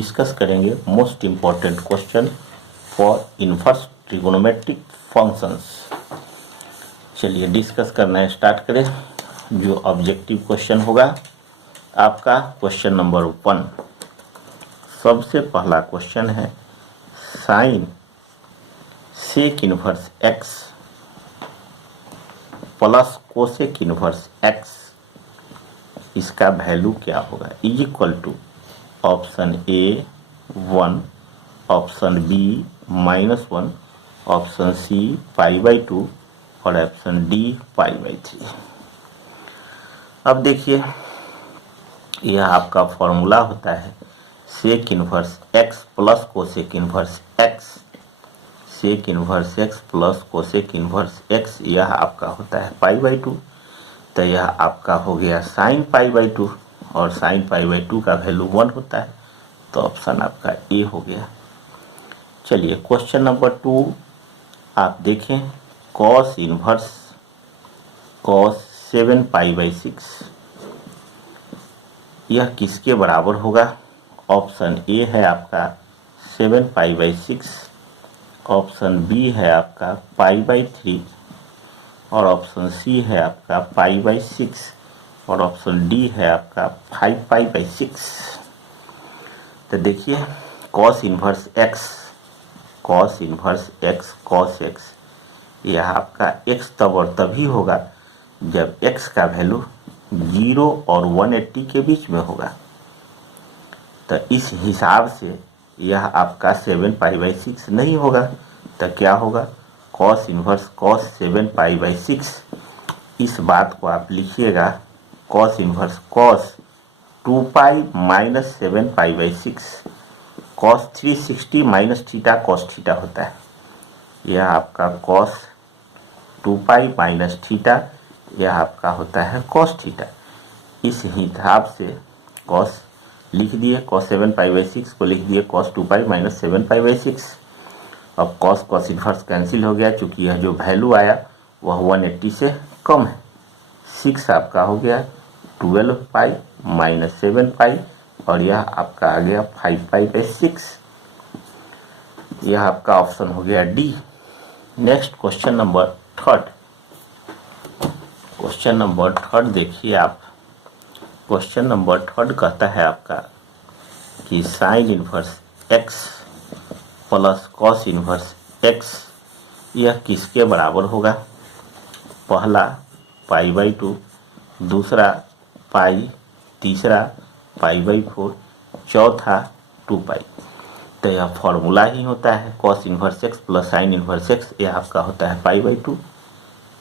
Discuss करेंगे most important question for inverse trigonometric functions. चलिए discuss करना स्टार्ट करें। जो ऑब्जेक्टिव क्वेश्चन होगा आपका क्वेश्चन नंबर 1। सबसे पहला क्वेश्चन है sine sec inverse x plus cosec inverse x, इसका वैल्यू क्या होगा, is equal to option A 1, option B -1, option C π/2 और ऑप्शन डी π/3। अब देखिए यह आपका फॉर्मूला होता है sec inverse x plus cosec inverse x. Sec inverse x plus cosec inverse x यह आपका होता है π/2, तो यह आपका हो गया साइन π/2 और साइन π/2 का वैल्यू 1 होता है, तो ऑप्शन आपका ए हो गया। चलिए क्वेश्चन नंबर 2 आप देखें, कॉस इनवर्स कॉस 7π/6 यह किसके बराबर होगा। ऑप्शन ए है आपका 7π/6, ऑप्शन बी है आपका π/3 और ऑप्शन सी है आपका π/6 और ऑप्शन डी है आपका 5π/6। तो देखिए cos inverse x cos x यह आपका एक्स तब और तभी होगा जब एक्स का वैल्यू 0 और 180 के बीच में होगा। तो इस हिसाब से यह आपका 7π/6 नहीं होगा, तो क्या होगा कॉस इनवर्स कॉस 7π/6। इस बात को आप लिखिएगा cos inverse cos 2π - 7π/6 cos 360 minus theta cos theta होता है। यह आपका कॉस 2π माइनस थीटा यह आपका होता है कॉस थीटा। इस हिसाब से कॉस लिख दिए, कॉस 7π/6 को लिख दिए कॉस 2π - 7π/6। अब कॉस कॉस इनवर्स कैंसिल हो गया, चूंकि यह जो वैल्यू आया वह 180 से कम है। 6 आपका हो गया 12π - 7π और यह आपका आ गया 5π/6। यह आपका ऑप्शन हो गया D. Next question number 3। Question number 3 देखिए आप, क्वेश्चन नंबर 3 कहता है आपका कि sign inverse x plus cos inverse x यह किसके बराबर होगा। पहला π/2, दूसरा पाई, तीसरा π/4, चौथा 2π। तो यह फॉर्मूला ही होता है cos inverse x plus sign inverse x, यह आपका होता है π/2,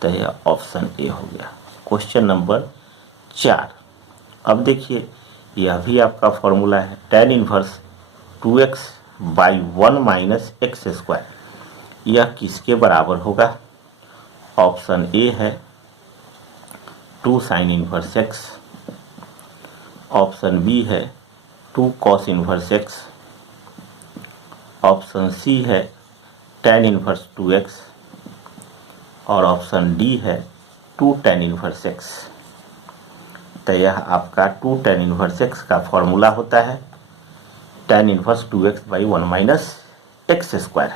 तो यह ऑप्शन ए हो गया। Question number 4। अब देखिए यह भी आपका फॉर्मूला है tan इनवर्स 2x/1 - x², यह किसके बराबर होगा। ऑप्शन ए है 2 sine inverse x, option B है 2 cos inverse x, option C है tan इनवर्स 2x और ऑप्शन डी है 2 tan इनवर्स x। तो यह आपका 2 tan इनवर्स x का फॉर्मूला होता है tan इनवर्स 2x/1 - x²।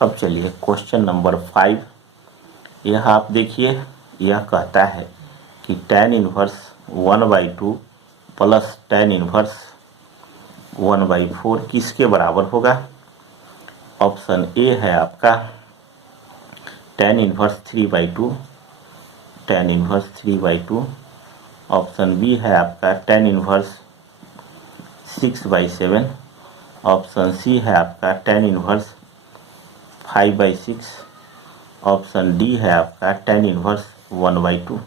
अब चलिए क्वेश्चन नंबर 5। यह आप देखिए, यह कहता है कि tan inverse 1/2 plus tan inverse 1/4 किसके बराबर होगा। ऑप्शन ए है आपका tan inverse 3/2, tan inverse 3/2, option B है आपका tan इनवर्स 6/7, ऑप्शन सी है आपका tan इनवर्स 5/6, ऑप्शन डी है आपका tan इनवर्स 1/2।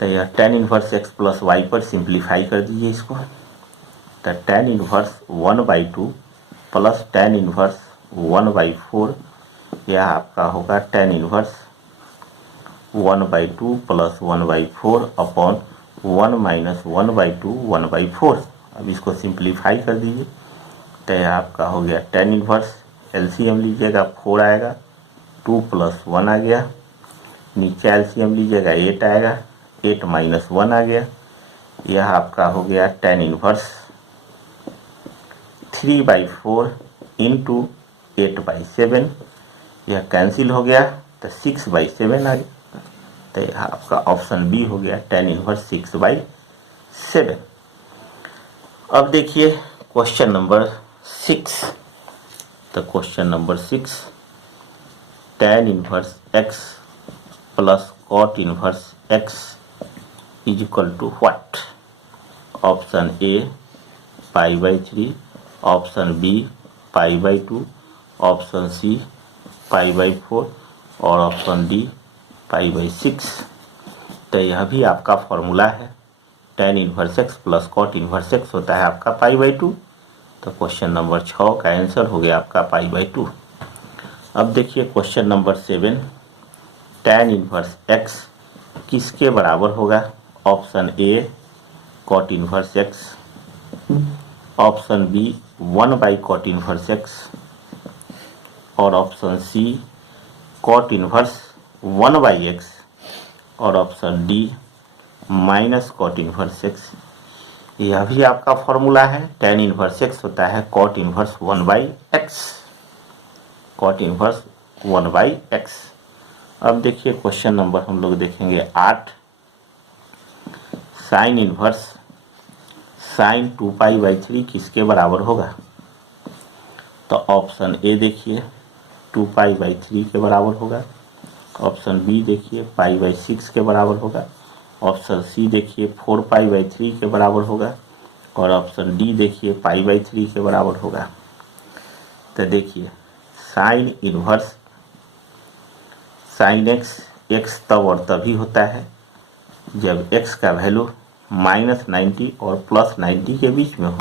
तो यह tan inverse x plus y पर सिंप्लीफाई कर दीजिए इसको, तो tan inverse 1/2 plus tan inverse 1/4 यह आपका होगा tan इनवर्स 1/2 प्लस 1/4 अपॉन 1 - 1/2 1/4। अब इसको सिंप्लीफाई कर दीजिए, तो यह आपका हो गया tan इनवर्स, एलसीएम लीजिएगा 4 आएगा, 2 + 1 आ गया, नीचे एलसीएम लीजिएगा 8 आएगा, 8 - 1 आ गया, यह आपका हो गया tan इनवर्स 3/4 इंटू 8/7, यह कैंसिल हो गया तो 6/7 आ गया। तो यह आपका ऑप्शन बी हो गया tan इनवर्स 6/7। अब देखिए क्वेश्चन नंबर 6। तो question number 6, tan inverse x plus cot inverse x is equal to what? Option A π/3, option B π/2, option C π/4 और ऑप्शन डी π/6। तो यह भी आपका फॉर्मूला है। tan inverse x plus cot inverse x होता है आपका π/2। तो क्वेश्चन नंबर 6 का आंसर हो गया आपका π/2। अब देखिए question number 7, tan inverse x किसके बराबर होगा? Option A cot inverse x, option B 1/cot inverse x और option C cot inverse 1/x और option D minus cot inverse x। यह भी आपका फॉर्मूला है। tan इनवर्स x होता है cot inverse 1/x, cot inverse 1/x। अब देखिए क्वेश्चन नंबर हम लोग देखेंगे 8, साइन इनवर्स साइन 2π/3 किसके बराबर होगा? तो ऑप्शन ए देखिए 2π/3 के बराबर होगा, ऑप्शन बी देखिए π/6 के बराबर होगा, ऑप्शन सी देखिए 4π/3 के बराबर होगा और ऑप्शन डी देखिए π/3 के बराबर होगा। तो देखिए साइन इनवर्स साइन x तब और तभी होता है जब x का वैल्यू -90 और +90 के बीच में हो।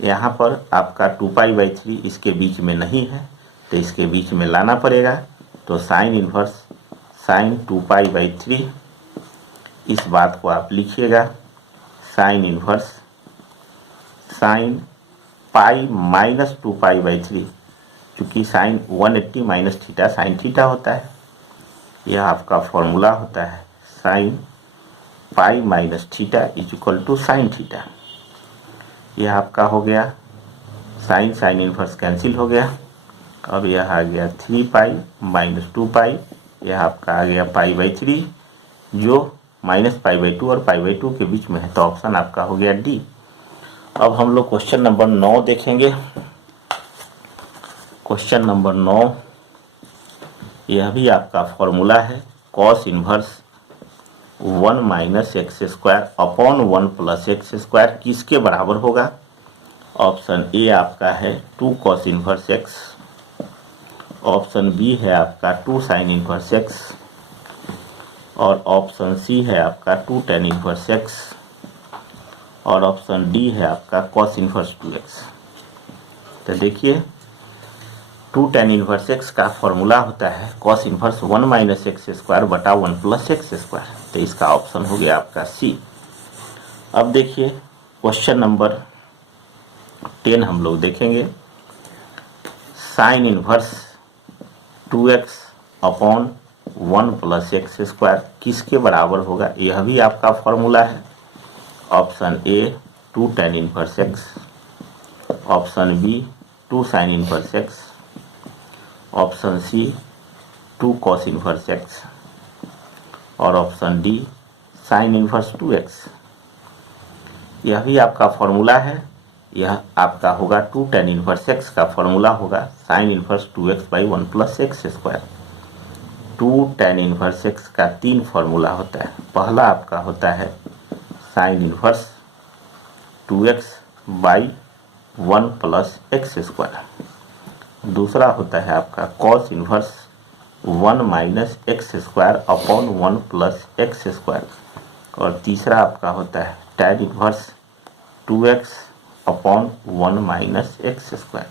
यहाँ पर आपका 2π/3 इसके बीच में नहीं है तो इसके बीच में लाना पड़ेगा। तो साइन इनवर्स साइन 2π/3, इस बात को आप लिखिएगा, sine inverse sine pi minus 2π/3, चूँकि sine 180 minus theta sine theta होता है। यह आपका फॉर्मूला होता है sine pi minus theta is equal to sine theta. यह आपका हो गया साइन साइन इनवर्स कैंसिल हो गया। अब यह आ गया 3π माइनस 2π, यह आपका आ गया π/3 जो -π/2 और π/2 के बीच में है। तो ऑप्शन आपका हो गया डी। अब हम लोग क्वेश्चन नंबर 9 देखेंगे। क्वेश्चन नंबर 9, यह भी आपका फॉर्मूला है cos inverse 1 minus x² upon 1 plus x² किसके बराबर होगा? ऑप्शन ए आपका है 2 cos inverse x, option B है आपका 2 साइन इनवर्स x और ऑप्शन सी है आपका 2 tan इनवर्स x और ऑप्शन डी है आपका कॉस इनवर्स 2x। तो देखिए 2 tan इनवर्स x का फॉर्मूला होता है कॉस इनवर्स 1 माइनस x² बटा 1 प्लस x²। तो इसका ऑप्शन हो गया आपका सी। अब देखिए क्वेश्चन नंबर 10 हम लोग देखेंगे, sign inverse 2x upon 1 plus x² किसके बराबर होगा? यह भी आपका फॉर्मूला है। Option A 2 tan inverse x, option B 2 sine inverse x, option C 2 cos inverse x और option D sine inverse 2x। यह भी आपका फॉर्मूला है। यह आपका होगा 2 tan इनवर्स x का फॉर्मूला होगा sine inverse 2x/1 plus x²। 2 tan inverse x का 3 फॉर्मूला होता है। पहला आपका होता है sine inverse 2x/1 plus x², दूसरा होता है आपका cos inverse 1 minus x² upon 1 plus x² और तीसरा आपका होता है tan inverse 2x upon 1 minus x²।